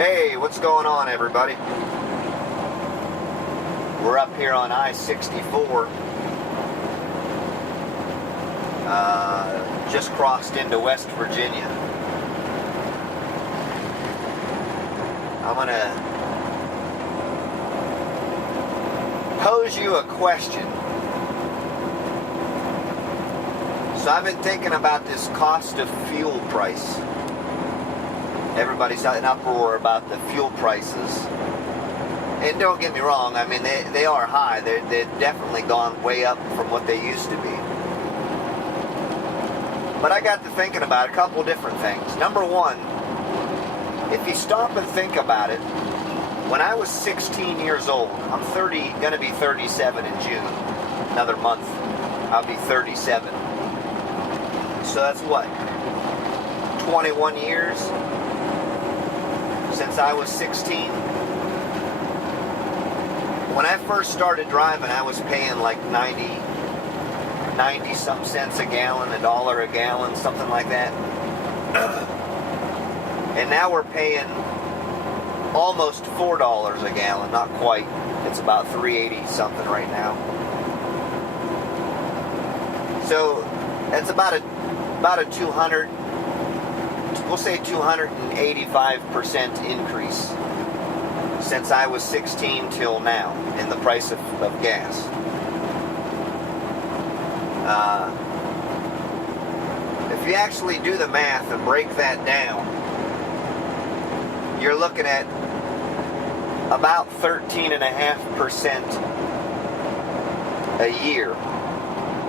Hey, what's going on, everybody? We're up here on I-64. Just crossed into West Virginia. I'm gonna pose you a question. So I've been thinking about this cost of fuel price. Everybody's in uproar about the fuel prices. And don't get me wrong, I mean, they are high. They've definitely gone way up from what they used to be. But I got to thinking about a couple different things. Number one, if you stop and think about it, when I was 16 years old, I'm gonna be 37 in June. Another month, I'll be 37. So that's what? 21 years since I was 16. When I first started driving, I was paying like 90 some cents a gallon, $1 a gallon, something like that. And now we're paying almost $4 a gallon, not quite. It's about $3.80 something right now. So that's about a 200, we'll say 285% increase since I was 16 till now in the price of gas. If you actually do the math and break that down, you're looking at about 13.5% a year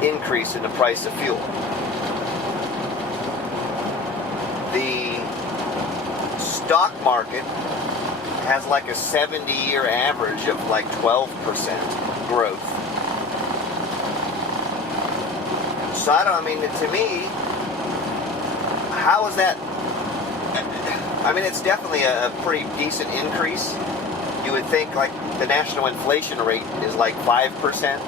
increase in the price of fuel. The stock market has like a 70-year average of like 12% growth. So to me, how is that? I mean, it's definitely a pretty decent increase. You would think like the national inflation rate is like 5%.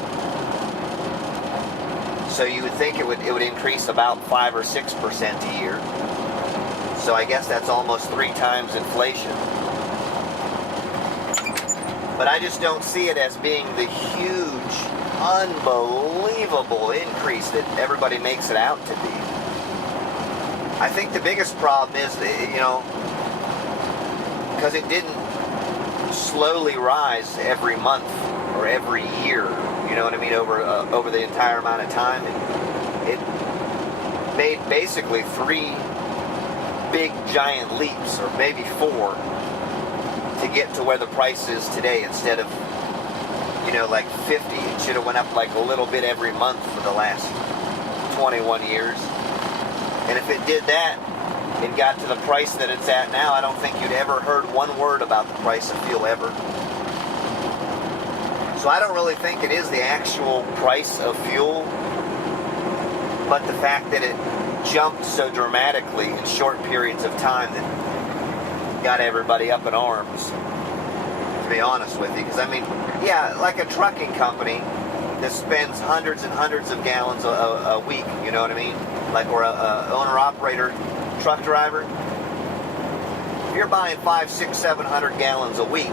So you would think it would increase about 5 or 6% a year. So I guess that's almost 3 times inflation. But I just don't see it as being the huge, unbelievable increase that everybody makes it out to be. I think the biggest problem is that, because it didn't slowly rise every month or every year, you know what I mean, over the entire amount of time. It made basically 3 big giant leaps, or maybe 4, to get to where the price is today. Instead of like 50, it should have went up like a little bit every month for the last 21 years. And if it did that, it got to the price that it's at now, I don't think you'd ever heard one word about the price of fuel ever. So I don't really think it is the actual price of fuel, but the fact that it jumped so dramatically in short periods of time that got everybody up in arms, to be honest with you. Because like a trucking company that spends hundreds and hundreds of gallons a week, you know what I mean? Like, or a owner-operator truck driver. If you're buying 500, 600, 700 gallons a week,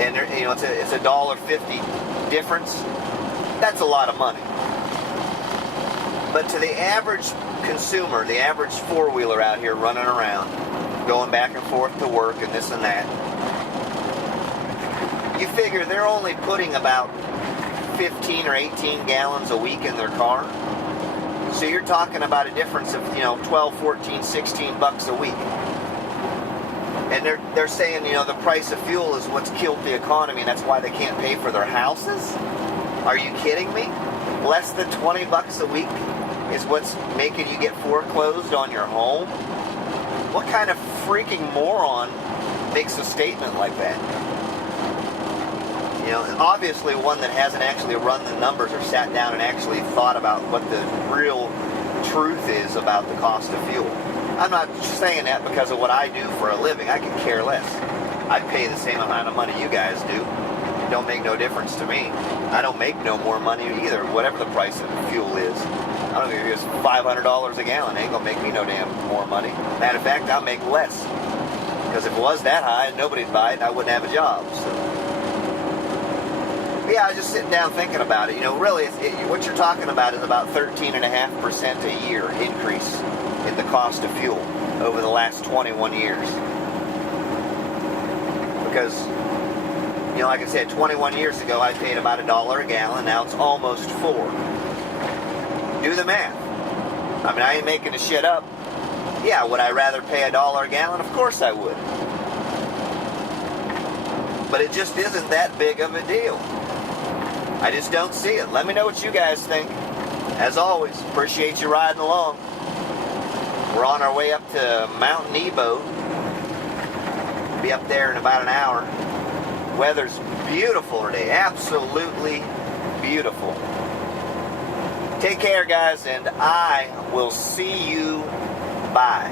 and it's a $1.50 difference, that's a lot of money. But to the average consumer, the average four-wheeler out here running around, going back and forth to work and this and that, you figure they're only putting about 15 or 18 gallons a week in their car. So you're talking about a difference of, 12, 14, 16 bucks a week. And they're saying, the price of fuel is what's killed the economy, and that's why they can't pay for their houses? Are you kidding me? Less than 20 bucks a week is what's making you get foreclosed on your home? What kind of freaking moron makes a statement like that? Obviously one that hasn't actually run the numbers or sat down and actually thought about what the real truth is about the cost of fuel. I'm not saying that because of what I do for a living. I could care less. I pay the same amount of money you guys do. It don't make no difference to me. I don't make no more money either, whatever the price of fuel is. I don't think it's $500 a gallon. It ain't gonna make me no damn more money. Matter of fact, I'll make less. Because if it was that high, nobody'd buy it, and I wouldn't have a job. So, yeah, I was just sitting down thinking about it. You know, really, what you're talking about is about 13.5% a year increase in the cost of fuel over the last 21 years. Because, you know, like I said, 21 years ago, I paid about $1 a gallon. Now it's almost $4. Do the math. I mean, I ain't making the shit up. Yeah, would I rather pay $1 a gallon? Of course I would. But it just isn't that big of a deal. I just don't see it. Let me know what you guys think. As always, appreciate you riding along. We're on our way up to Mount Nebo. Be up there in about an hour. Weather's beautiful today. Absolutely beautiful. Take care, guys, and I will see you. Bye.